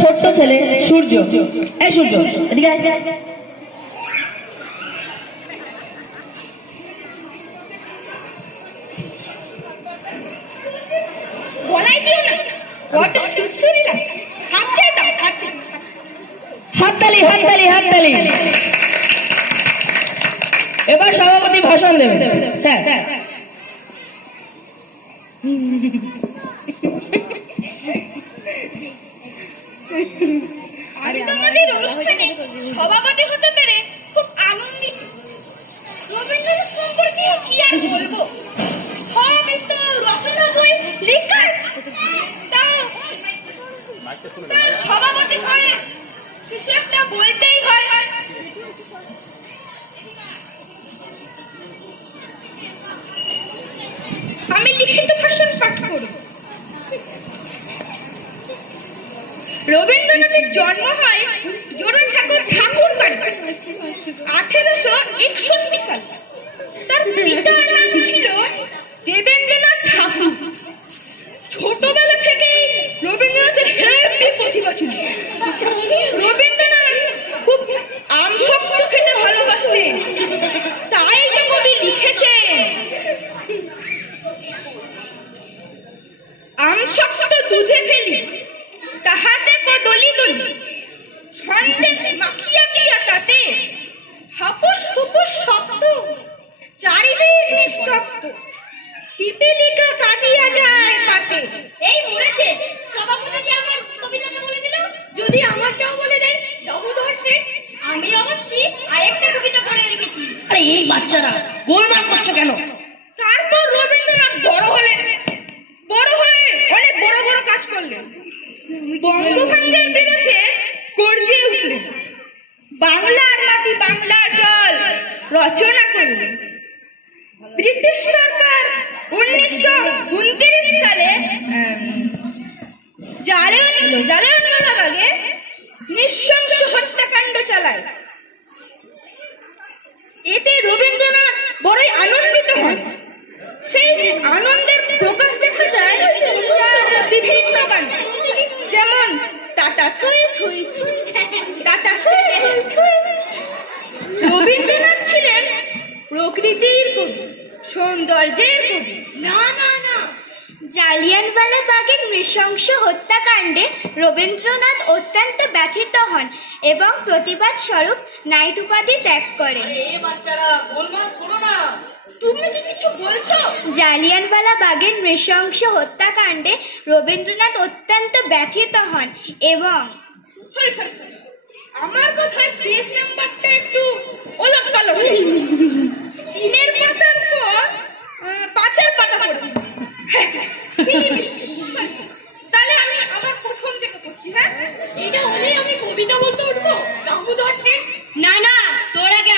ছোট্ট ছেলে সূর্য। এই সূর্য এদিকে আয়। হাততালি হাততালি হাততালি। এবার সভাপতি ভাষণ দেবেন। স্যার আমি তোমাদের অনুষ্ঠানে সভাপতি হতে পেরে খুব আনন্দিত। রবীন্দ্রনাথ সম্পর্কে কি আর বলবো, সবই তো রচনা বই লেখা আছে। তাও সভাপতি হয়ে কিছু একটা বলতেই হয়। আমি লিখিত ভাষণ পাঠ করব। রবীন্দ্রনাথের জন্ম হয় জোড়াসাঁকোর ঠাকুর বাড়িতে 1861 সালে। তার পিতার নাম ছিল দেবেন্দ্রনাথ ঠাকুর। ছোটবেলা থেকেই রবীন্দ্রনাথের হেভি প্রতিভা ছিল। রবীন্দ্রনাথ খুব আমশক্ত খেতে ভালোবাসতেন, তাই যে কবি লিখেছেন, আমশক্ত দুধে ফেলি তাহাতে কদলি দলি, সন্দেশ মাখিয়া দিয়া তাতে হাপস হুপস শব্দ, চারিদিক নিস্তব্ধ, পিপীলিকা কাঁদিয়া যায় কাটে। এই মরেছে সভাপতি আমার কবিতাটা বলে দিল, যদি আমারটাও বলে দেয় দামোদর শেঠ। আমি অবশ্যই আরেকটা কবিতা পড়ে রেখেছি। আরে এই বাচ্চারা গোলমাল করছো কেন? তারপর রবীন্দ্রনাথ বড় হলেন, বড় হয়ে অনেক বড় বড় কাজ করলেন। বঙ্গভঙ্গের বিরুদ্ধে গর্জে উঠলেন, বাংলার মাটি বাংলার জল রচনা করলেন। ব্রিটিশ সরকার 1929 সালে জালিয়ানওয়ালাবাগে নৃশংস হত্যাকাণ্ড চালায়। এতে রবীন্দ্রনাথ বড়ই আনন্দিত হন। সেই আনন্দের প্রকাশ দেখা যায় বিভিন্ন গানে, যেমন টাটা থুই থুই টাটা থুই থুই। রবীন্দ্রনাথ ছিলেন প্রকৃতির কবি, সৌন্দর্যের কবি। না না না, জালিয়ানওয়ালাবাগের নৃশংস হত্যাকাণ্ডে রবীন্দ্রনাথ অত্যন্ত ব্যথিত হন এবং প্রতিবাদ স্বরূপ নাইট উপাধি ত্যাগ করেন। তুমি কি কিছু বলছো? জালিয়ানওয়ালাবাগের নৃশংস হত্যাকাণ্ডে রবীন্দ্রনাথ অত্যন্ত ব্যথিত হন এবং আমার কথায় পেজ নাম্বারটা একটু ওলট পালট, 3 পাতার পর 5 পাতা পড়বে। তাহলে আমি আবার প্রথম থেকে পড়ছি। হ্যাঁ, এটা হলেই আমি কবিতা বলতে উঠবো। দামোদর শেঠ। না না, তোর আগে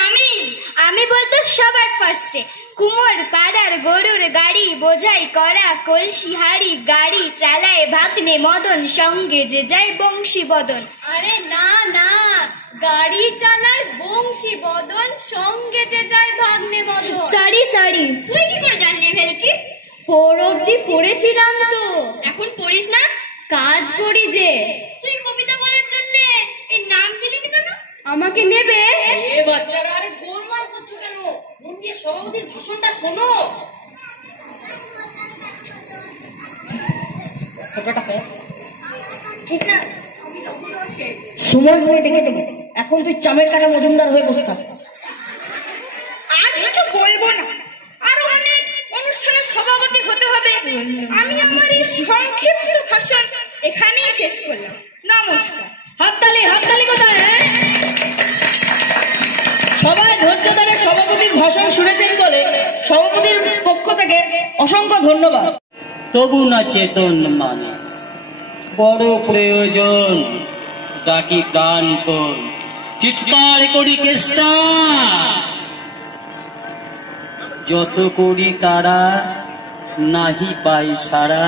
আমি বলতো সবার ফার্স্টে। কুমোর পাড়ার গরুর গাড়ি বোঝাই করা কলসি হাড়ি, গাড়ি চালায় ভাগ্নে মদন, সঙ্গে যে যায় বংশী বদন। আরে না না, গাড়ি চালায় বংশী বদন, সঙ্গে যে যায় ভাগ্নে মদন। সরি তুই কি করে জানলি ভেলকি? 4 অবধি পড়েছিলাম তো। এখন পড়িস না? কাজ করি যে। তুই কবিতা বলার জন্য এই নাম দিলি কেন? আমাকে নেবে? এ বাচ্চারা আরে গোলমাল করছো কেন? মন দিয়ে সভাপতির ভাষণটা শোনো। ঠিক না? সময় হয়ে ডেকে দেবে। এখন তুই চামের কাটা মজুমদার হয়ে বসে থাক। আর কিছু বলবো না, আর অনেক অনুষ্ঠানে সভাপতি হতে হবে। আমি আমার এই সংক্ষিপ্ত ভাষণ এখানেই শেষ করলাম। নমস্কার। হাততালি হাততালি কোথায়? সবাই ধৈর্য ধরে সভাপতির ভাষণ শুনেছেন বলে সভাপতির পক্ষ থেকে অসংখ্য ধন্যবাদ। তবু না চেতন মানে বড় প্রয়োজন, ডাকি প্রাণপণ চিৎকার করি কেষ্টা, যত করি তারা নাহি পাই সারা,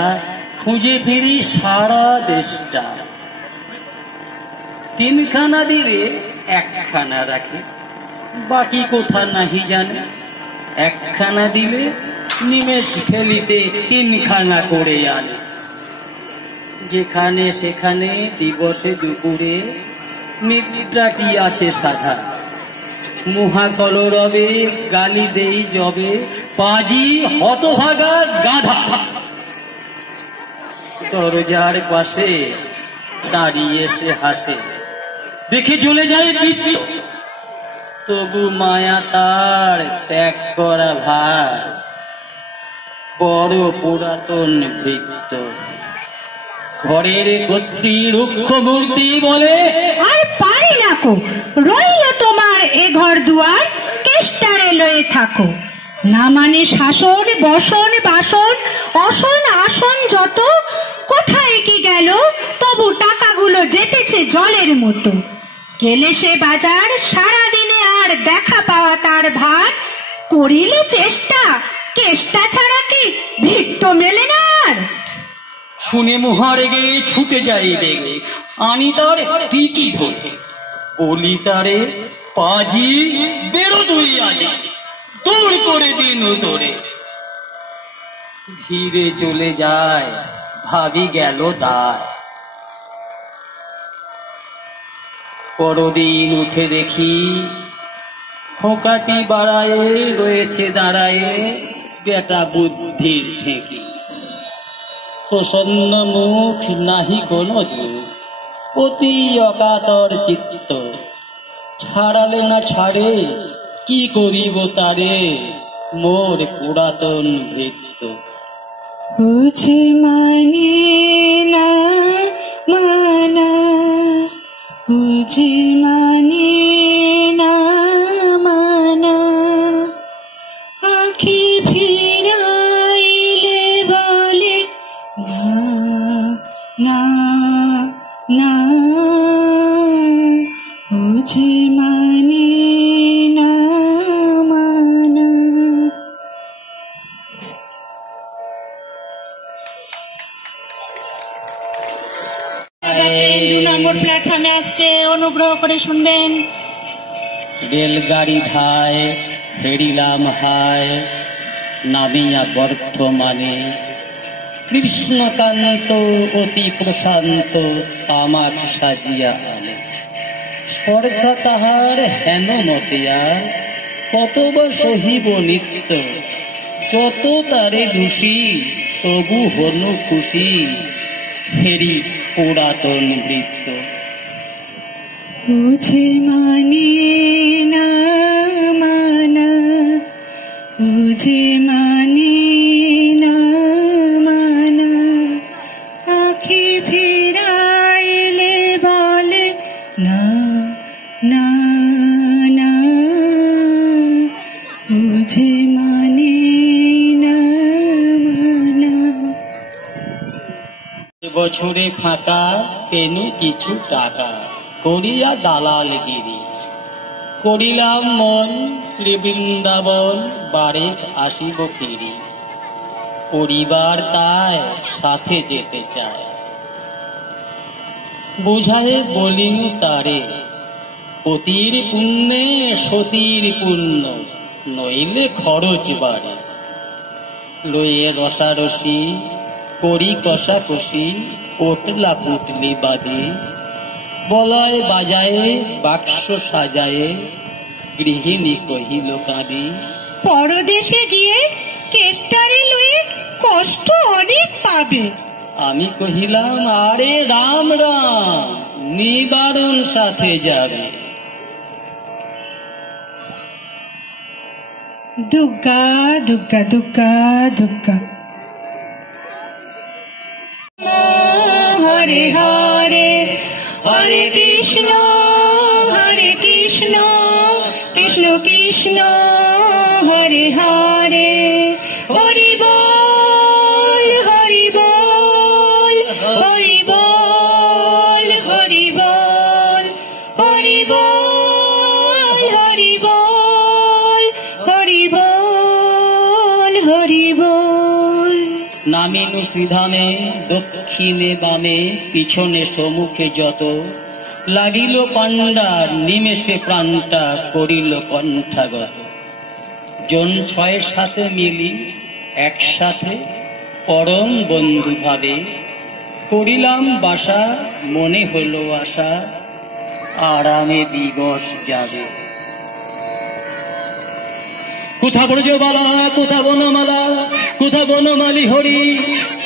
খুঁজে ফিরি সারা দেশটা। 3খানা দিলে 1খানা রাখে, বাকি কোথা নাহি জানে। 1খানা দিলে নিমেষ ফেলিতে 3খানা করে আনে। যেখানে সেখানে দিবসে দুপুরে নিদ্রাটি আছে সাধা। মহাকলরবে গালি দেই জবে, পাজি হতভাগা গাধা। দরজার পাশে দাঁড়িয়ে সে হাসে, দেখে চলে যায় পিতৃ, তবু মায়া তার ত্যাগ করা ভার। বড় পুরাতন ভৃত্য ঘরের কর্ত্রী রুক্ষ মূর্তি বলে, আর পারি না কো, রইল তোমার এ ঘর দুয়ার, কেষ্টারে লয়ে থাকো। না মানে শাসন বসন বাসন অসন আসন যত, কোথায় কি গেল তবু টাকাগুলো যেতেছে জলের মতো। গেলে সে বাজার সারাদিনে আর দেখা পাওয়া তার ভার, করিলে চেষ্টা কেষ্টা ছাড়া কি ভিত্ত মেলে না আর। শুনে মহারে গিয়ে ছুটে যাই বেগে, আমি তার টিকি ধরে বলি তারে, পাজি বেরো তুই আগে, দূর করে দিন তোরে। ধীরে চলে যায়, ভাবি গেল দায়। পরদিন উঠে দেখি খোকাটি বাড়ায়ে রয়েছে দাঁড়ায়ে বেটা বুদ্ধির ঠেকি। প্রসন্ন মুখ নাহি কোনো দুঃখ, অতি অকাতর চিত্ত। ছাড়ালে না ছাড়ে কি করিব তারে, মোর পুরাতন ভৃত্য। বুঝে মানে না মানা, বুঝে মানে না মানা, আঁখি ফিরাইলে বলে না না না, বুঝে মানে না মানা। 2 নম্বর প্ল্যাটফর্মে আসছে, অনুগ্রহ করে শুনবেন। রেলগাড়ি ধায় ফেরিলাম হায়, নামিয়া বর্ধমানে। কৃষ্ণকান্ত অতি প্রশান্ত তামাক সাজিয়া আনে। স্পর্ধা তাহার হেন মতিয়া, কতবার সহিব নিত্য। যত তারে দোষী তবু হনু খুশি, ফেরি পুরাতন বৃত্ত। বুঝে মানে না মানা, বুঝে মানে না মানা, আঁখি ফিরাইলে বলে না না না, বুঝে মানে না মানা। বছরে ফাঁকা পেনু কিছু টাকা, করিয়া দালালগিরি। করিলাম মন শ্রী বৃন্দাবন, বারে আসিব ফিরি। পরিবার তাই সাথে যেতে চায়, বুঝায়ে বলিনু তারে, পতির পুণ্যে সতীর পুণ্য, নইলে খরচ বাড়ে। লয়ে রসারসি করি কষাকষি, পোটলা পুটলি বাঁধি। বলয় বাজায়ে বাক্স সাজায়ে, গৃহিণী কহিল কাঁদি। পরদেশে গিয়ে কেষ্টারে লয়ে কষ্ট অনেক পাবে। আমি কহিলাম আরে রাম রাম, নিবারণ সাথে যাবে। দুর্গা দুর্গা দুর্গা দুর্গা। হরে হরে হরে কৃষ্ণ কৃষ্ণ কৃষ্ণ হরে হরে, হরি বল হরি বল হরি বল হরি বল হরি বল হরি বল হরি বল হরি বল। নামিনু শ্রীধামে দক্ষিণে বামে, পিছনে সম্মুখে যত। লাগিল পাণ্ডার নিমেষে প্রাণটা করিল কণ্ঠাগত। জন 6 মিলি একসাথে পরম বন্ধু ভাবে, করিলাম বাসা, মনে হলো আশা, আরামে দিবস যাবে। কোথা ব্রজবালা, কোথা বনমালা, কোথা বনমালী হরি,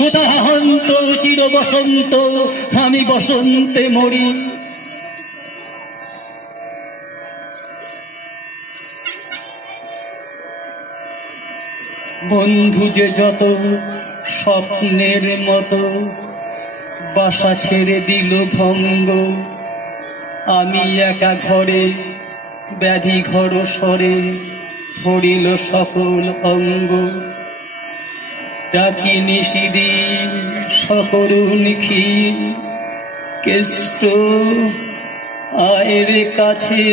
কোথা হন্ত চির বসন্ত, আমি বসন্তে মরি। বন্ধু যে যত স্বপ্নের মতো বাসা ছেড়ে দিল ভঙ্গ, আমি একা ঘরে ব্যাধি ঘর সরে ধরিল সকল অঙ্গ। ডাকি নিশিদি সকরুণ খি, কেষ্ট আয়ের কাছে,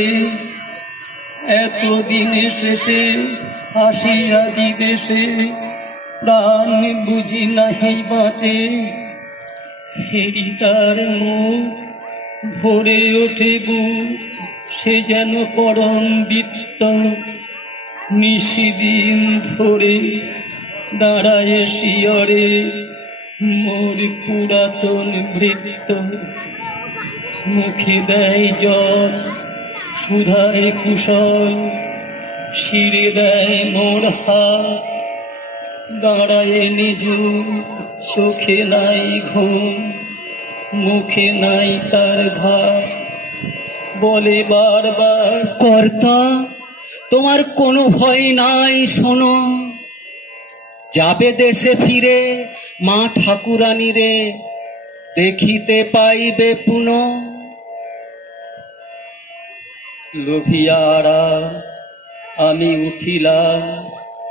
এতদিনে শেষে আসিয়া বিদেশে, প্রাণ বুঝি নাহি বাঁচে। হেরিতার মুখ ভরে ওঠে বুক, সে যেন পরম বৃত্ত। নিশিদিন ধরে দাঁড়ায় শিয়রে মোর পুরাতন বৃত্ত। মুখে দেয় জল সুধায় কুশল, শিরে দেয় মোর হাত, দাঁড়ায় নিজুম, চোখে নাই ঘুম, মুখে নাই তার ভাব, বলে বারবার, কর্তা তোমার কোনো ভয় নাই, শোনো। যাবে দেশে ফিরে মা ঠাকুরানী রে, দেখিতে পাইবে পুনঃ। লোভিয়ারা আমি উঠিলাম,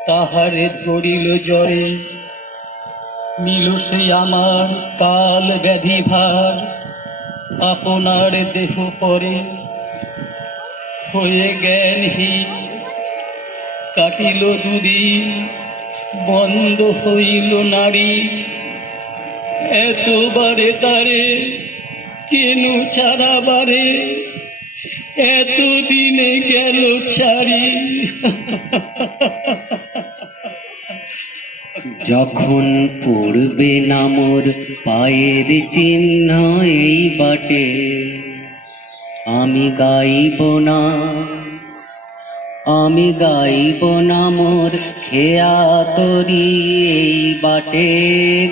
তাহারে ধরিল জ্বরে, নিল সে আমার কাল ব্যাধি ভার, আপনার দেহ পরে। হয়ে জ্ঞানহীন কাটিল দুদিন, বন্ধ হইল নারী, এতবারে তারে কেন ছাড়াবারে, এতদিনে গেল ছাড়ি। যখন পড়বে না মোর পায়ের চিহ্ন এই বাটে, আমি গাইব না, আমি গাইব না মোর খেয়া তরি এই বাটে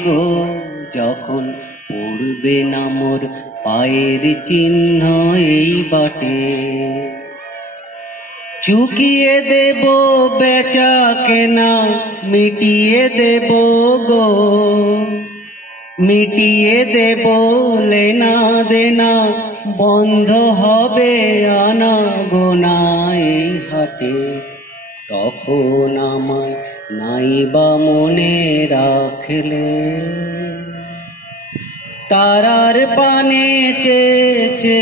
গো। যখন পড়বে না মোর পায়ের চিহ্ন এই বাটে, চুকিয়ে দেব বেচা কেনা, মিটিয়ে দেব গো, মিটিয়ে দেব লেনা দেনা, বন্ধ হবে আনা গোনা এই হাটে। তখন আমায় নাইবা মনে রাখলে, তারার পানে চেয়ে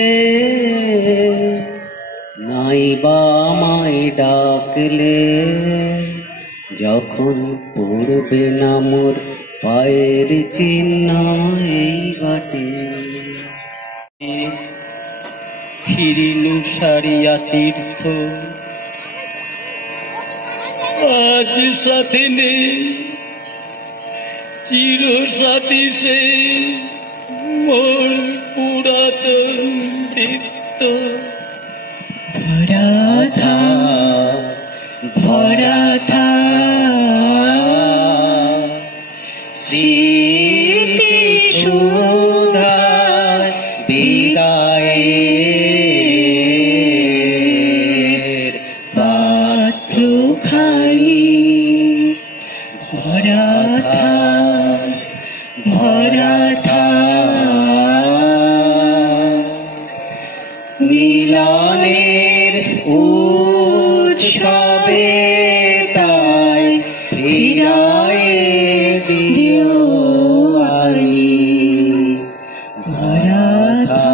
নাইবা আমায় ডাকলে। যখন পড়বে না মোর পায়ের চিহ্ন এই বাটে, ফিরিনু সারিয়া তীর্থ, আজ সাথে নেই চির সাথী সে মোর পুরাতন বৃত্ত। ভরা থা ভরা থা স্মৃতি সুধায় বিদায়ের পাত্রখানি। ভরা থা ভরা থা মিলনের উৎসবে তাই ফিরায় দিও আনি। ভরা থা